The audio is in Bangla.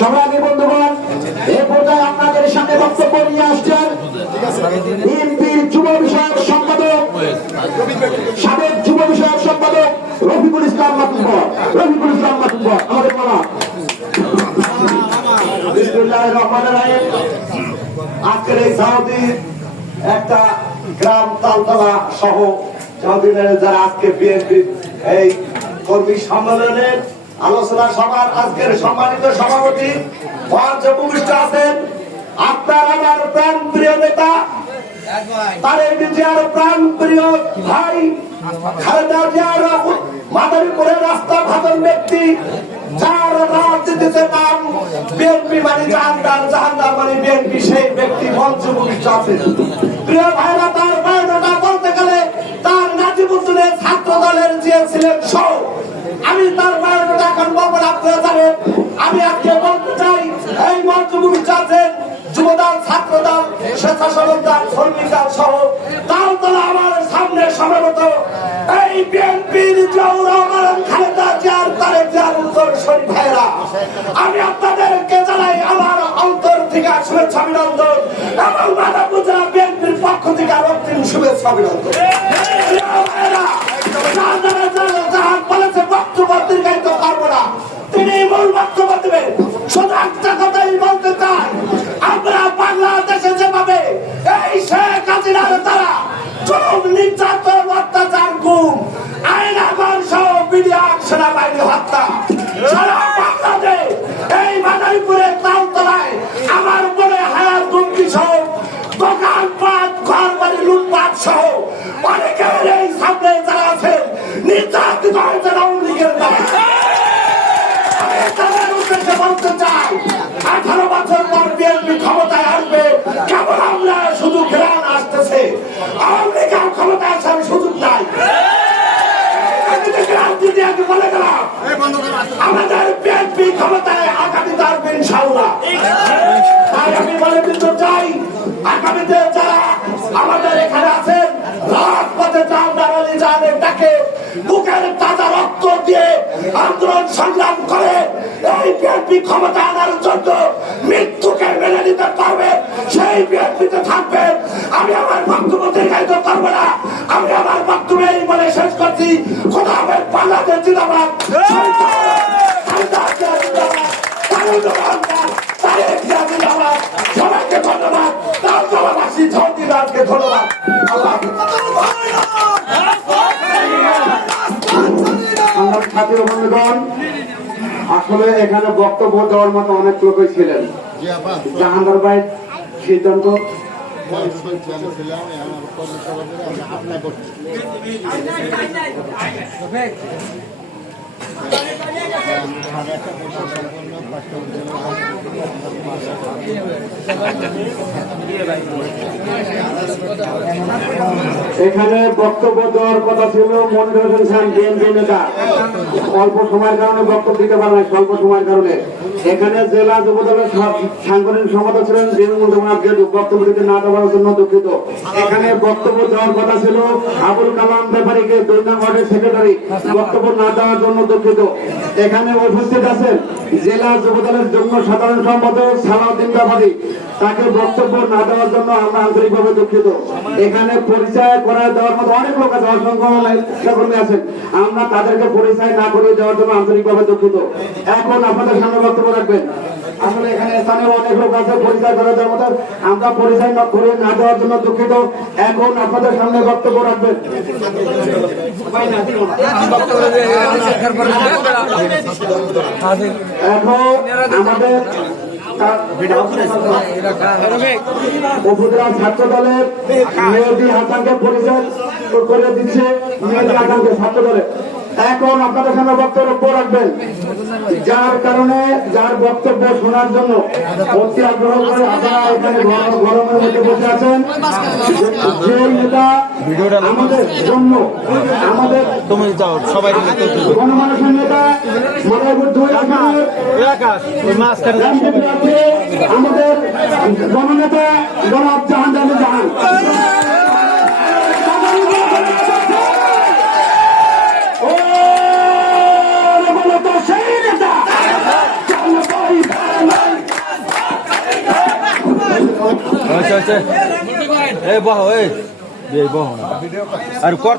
সংগ্রামী বন্ধুগণ, এই পর্যায়ে আপনাদের সামনে বক্তব্য নিয়ে আসছেন বিএনপির যুব বিষয়ক সম্পাদক, সাবেক যুব বিষয়ক সম্পাদক রফিকুল ইসলাম মাতুব্বর। রফিকুল ইসলাম মাতুব্বর আমাদের বলা। বিসমিল্লাহির রহমানির রহিম। আজকের এই সাউদির একটা গ্রাম তালতলা সহ সাউদিনের যারা আজকে বিএনপির এই কর্মী সম্মেলনের আলোচনা সভার আজকের সম্মানিত সভাপতি মঞ্চে উপবিষ্ট আছেন আপনার আমার প্রাণ প্রিয় নেতা তারেক জিয়ার প্রাণ প্রিয় ভাই খালেদা জিয়ার মাদারীপুরের রাস্তা ভাঙন ব্যক্তি যার রাজনীতিতে নাম বিএনপি মানে জাহান্নাম, জাহান্নাম মানে বিএনপি, সেই ব্যক্তি মঞ্চে উপবিষ্ট আছেন। প্রিয় ভাইরা, তার বায়োডাটা বলতে গেলে তার নাজিবুদ্দিনের ছাত্র দলের যে ছিলেন সহ আমি তার বায়োডাটা এখন বলবো না, আপনারা জানেন। আমি আজকে বলতে চাই এই মঞ্চে উপবিষ্ট আছেন যুবদল, ছাত্রদল, স্বেচ্ছাসেবক দল, শ্রমিক দল সহ তার দল আমার সামনে সমবেত এই বিএনপির খালেদা জিয়ার তারেক জিয়ার উত্তরসূরি ভাইরা, আমি আপনাদেরকে জানাই আমার অন্তর থেকে শুভেচ্ছা অভিনন্দন এবং মানব জেলা বিএনপির পক্ষ থেকে অগ্রিম শুভেচ্ছা অভিনন্দন। যাহার বলেছে বক্তব্য দীর্ঘায়িত করবো না, তিনি মূল বক্তব্য দেবেন। শুধু একটা কথাই বলতে চাই, আমরা বাংলাদেশে যেভাবে এই শেখ হাসিনার দ্বারা জুলুম, নির্যাতন, অত্যাচার, গুম, আইনাগর সহ মিডিয়া, সেনাবাহিনী হত্যা সারা বাংলাদেশ এই মাদারীপুরের তালতলায় আমার বলে হায়াত দুর্নীতি সহ দোকানপাট, ঘর বাড়ি লুটপাট সহ অনেকের এই সামনে যারা আছেন নির্যাতিত হয়েছে আওয়ামী লীগের দ্বারা। আমি তাদের উদ্দেশ্যে বলতে চাই 18 বছর পর বিএনপি ক্ষমতায় আসবে, কেবল আমরা শুধু ঘেরান আসতেছে, আওয়ামী লীগের ক্ষমতায় আসার সুযোগ নাই। বলে গেলাম আমাদের বিএনপি ক্ষমতায় আগামীতে আসবে ইনশাআল্লাহ। তাই আমি বলে দিতে চাই আগামীতে যারা আমাদের এখানে আছেন রাজপথে যান, দাঁড়ালি যানের ডাকে বুকের তাজা রক্ত দিয়ে আন্দোলন সংগ্রাম করে এই বিএনপি ক্ষমতা আনার জন্য মৃত্যুকে মেনে নিতে পারবে, সেই বিএনপিতে থাকবেন। আমি আমার বক্তব্য দীর্ঘায়িত করবো না, আমি আমার বক্তব্য এই বলে শেষ করছি। খোদা হাফেজ, বাংলাদেশ জিন্দাবাদ, সবাইকে ধন্যবাদ, তালতলাবাসী ঝন্ডিবাদকে ধন্যবাদ। ছাত্র বন্ধুগণ, আসলে এখানে বক্তব্য দেওয়ার মতো অনেক লোকই ছিলেন। জাহাঙ্গীর ভাই সিদ্ধান্ত এখানে বক্তব্য দেওয়ার কথা ছিল মনির হোসেন খান, বিএনপি নেতা। অল্প সময়ের কারণে বক্তব্য দিতে পারে না, স্বল্প সময়ের কারণে। এখানে জেলা যুবদলের সাংগঠনিক সম্পাদক ছিলেন বক্তব্য দিতে না দেওয়ার জন্য দুঃখিত। এখানে বক্তব্য দেওয়ার কথা ছিল আবুল কালাম ব্যাপারীকে 2 নং ওয়ার্ডের সেক্রেটারি, বক্তব্য না দেওয়ার জন্য দুঃখিত। এখানে উপস্থিত আছেন জেলা যুবদলের যুগ্ম সাধারণ সম্পাদক সালাউদ্দিন ব্যাপারী, তাকে বক্তব্য না দেওয়ার জন্য আমরা আন্তরিকভাবে দুঃখিত। এখানে পরিচয় করা দেওয়ার মতো অনেক লোক আছে, অসংখ্য কর্মী আছেন, আমরা তাদেরকে পরিচয় না করে দেওয়ার জন্য আন্তরিকভাবে দুঃখিত। এখন আপনাদের সামনে বক্তব্য রাখবেন। আসলে এখানে স্থানীয় অনেক লোক আছে পরিচয় করে দেওয়ার মতো, আমরা পরিচয় করে না দেওয়ার জন্য দুঃখিত। এখন আপনাদের সামনে বক্তব্য রাখবেন। এখন আমাদের উপজেলা ছাত্র দলের মেহেদী হাসানকে পরিচয় করে দিচ্ছে, মেহেদী হাসানকে ছাত্র দলের। এখন আপনাদের সামনে বক্তব্য রাখবেন, যার কারণে যার বক্তব্য শোনার জন্য অতি আগ্রহ করে আপনারা এখানে গরমের মধ্যে বসে আছেন। যে নেতা আমাদের জন্য, আমাদের গণমানুষের নেতা, আমাদের গণনেতা জনাব জাহাঙ্গীর জাহান, সেই নেতা এই বহ এই বহ না আর কর